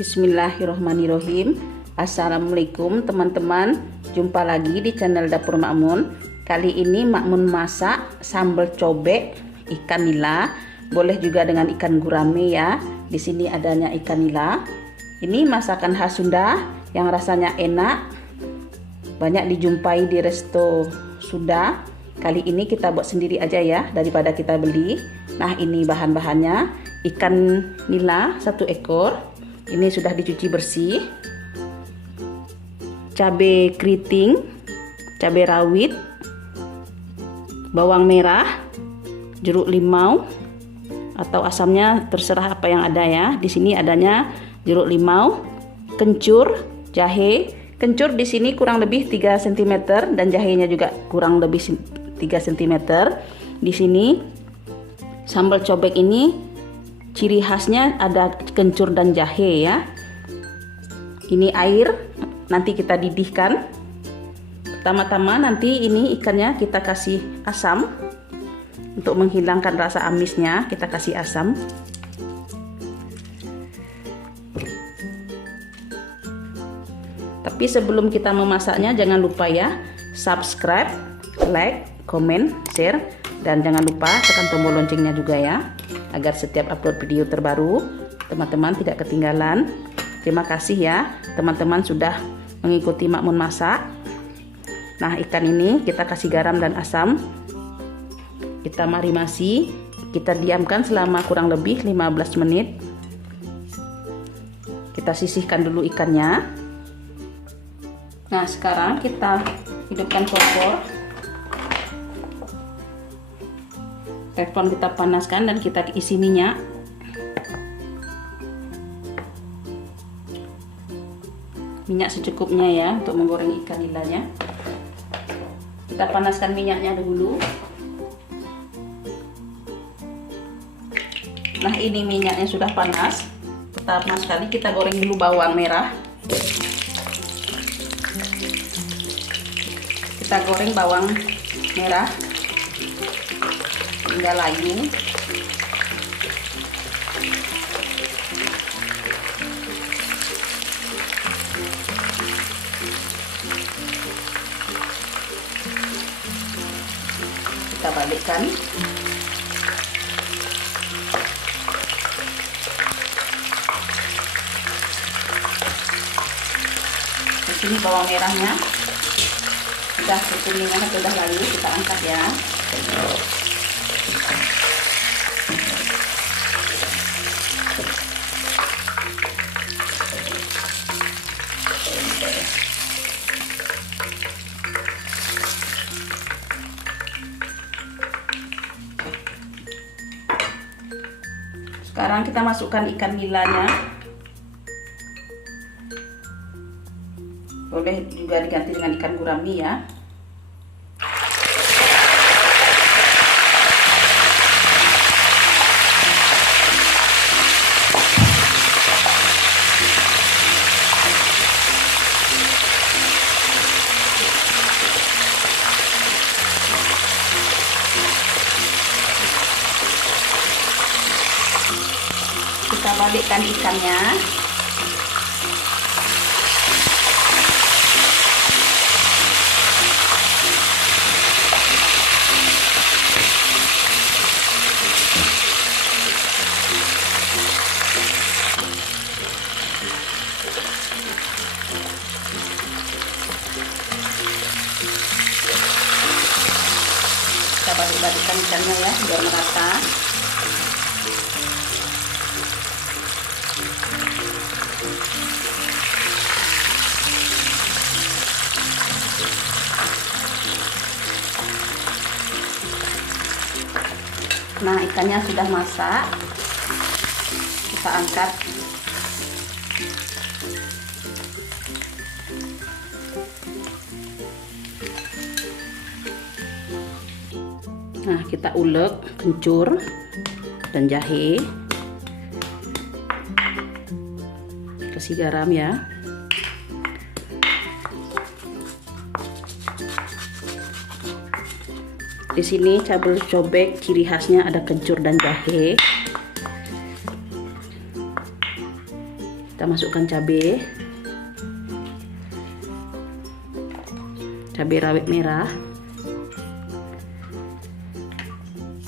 Bismillahirrohmanirrohim. Assalamualaikum teman-teman, jumpa lagi di channel Dapur Makmun. Kali ini Makmun masak sambal cobek ikan nila, boleh juga dengan ikan gurame ya. Di sini adanya ikan nila. Ini masakan khas Sunda yang rasanya enak, banyak dijumpai di resto Sunda. Kali ini kita buat sendiri aja ya, daripada kita beli. Nah, ini bahan-bahannya: ikan nila 1 ekor. Ini sudah dicuci bersih, cabai keriting, cabai rawit, bawang merah, jeruk limau atau asamnya terserah apa yang ada ya. Di sini adanya jeruk limau, kencur, jahe. Kencur di sini kurang lebih 3 cm dan jahenya juga kurang lebih 3 cm. Di sini sambal cobek ini ciri khasnya ada kencur dan jahe ya. Ini air, nanti kita didihkan. Pertama-tama nanti ini ikannya kita kasih asam. Untuk menghilangkan rasa amisnya kita kasih asam. Tapi sebelum kita memasaknya jangan lupa ya, subscribe, like, comment, share, dan jangan lupa tekan tombol loncengnya juga ya, agar setiap upload video terbaru teman-teman tidak ketinggalan. Terima kasih ya teman-teman sudah mengikuti Makmun masak. Nah, ikan ini kita kasih garam dan asam, kita marinasi, kita diamkan selama kurang lebih 15 menit. Kita sisihkan dulu ikannya. Nah, sekarang kita hidupkan kompor. Teflon kita panaskan dan kita isi minyak. Minyak secukupnya ya untuk menggoreng ikan nilanya. Kita panaskan minyaknya dulu. Nah, ini minyaknya sudah panas. Pertama sekali kita goreng dulu bawang merah. Kita goreng bawang merah hingga layu. Kita balikkan. Di sini bawang merahnya sudah kekuningan, sudah layu, kita angkat ya. Sekarang kita masukkan ikan nilanya. Boleh juga diganti dengan ikan gurami ya. Kita balikkan ikannya. Kita balik-balikkan ikannya ya biar merata. Nah, ikannya sudah masak. Kita angkat. Nah, kita ulek kencur dan jahe. Kasih garam ya. Di sini sambal cobek ciri khasnya ada kencur dan jahe. Kita masukkan cabai rawit merah,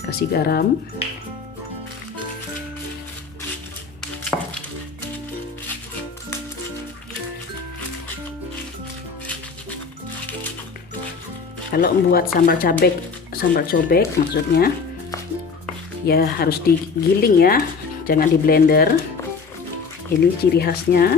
kasih garam, kalau membuat sambal cobek maksudnya ya harus digiling ya, jangan di blender. Ini ciri khasnya.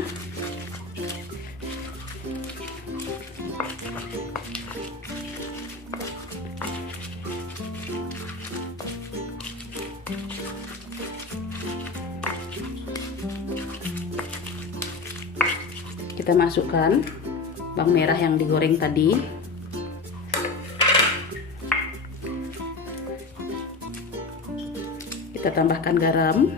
Kita masukkan bawang merah yang digoreng tadi. Kita tambahkan garam.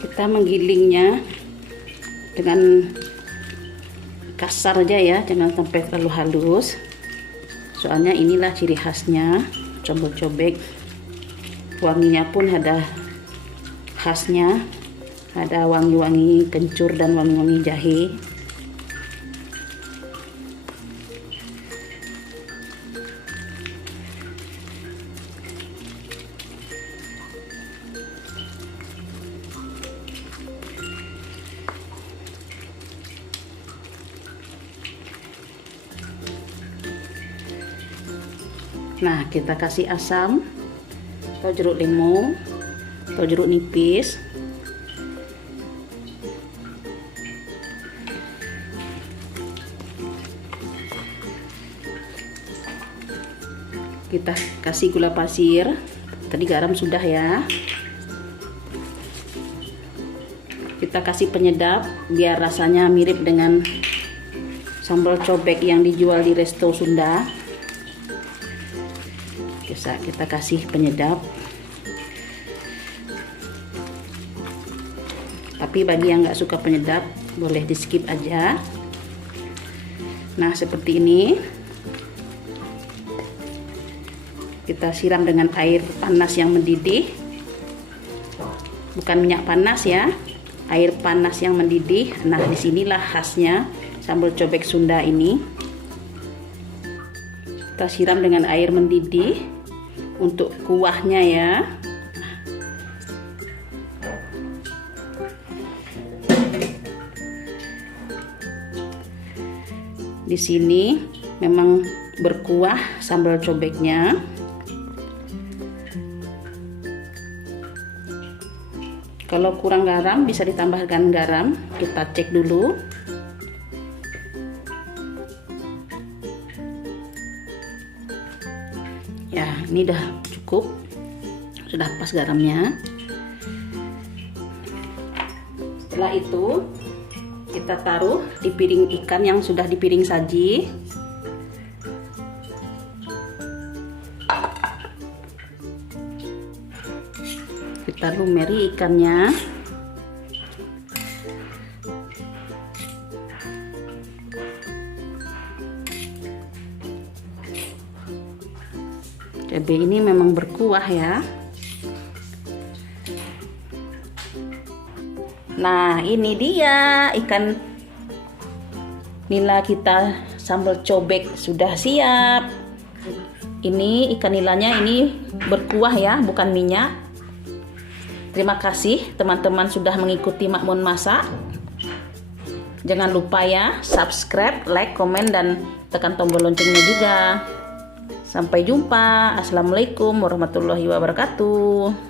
Kita menggilingnya dengan kasar aja ya, jangan sampai terlalu halus. Soalnya inilah ciri khasnya sambal cobek. Wanginya pun ada khasnya, ada wangi-wangi kencur dan wangi-wangi jahe. Nah, kita kasih asam atau jeruk limau atau jeruk nipis. Kita kasih gula pasir. Tadi garam sudah ya. Kita kasih penyedap biar rasanya mirip dengan sambal cobek yang dijual di resto Sunda. Kita kasih penyedap. Tapi bagi yang nggak suka penyedap boleh di skip aja. Nah, seperti ini. Kita siram dengan air panas yang mendidih. Bukan minyak panas ya, air panas yang mendidih. Nah, disinilah khasnya sambal cobek Sunda ini. Kita siram dengan air mendidih untuk kuahnya ya. Di sini memang berkuah sambal cobeknya. Kalau kurang garam bisa ditambahkan garam. Kita cek dulu. Ya, ini udah cukup, sudah pas garamnya. Setelah itu kita taruh di piring ikan yang sudah di piring saji. Kita lumeri ikannya. Cabai ini memang berkuah ya. Nah, ini dia ikan nila kita sambal cobek sudah siap. Ini ikan nilanya ini berkuah ya, bukan minyak. Terima kasih teman-teman sudah mengikuti Mak Mun masak. Jangan lupa ya, subscribe, like, komen, dan tekan tombol loncengnya juga. Sampai jumpa. Assalamualaikum warahmatullahi wabarakatuh.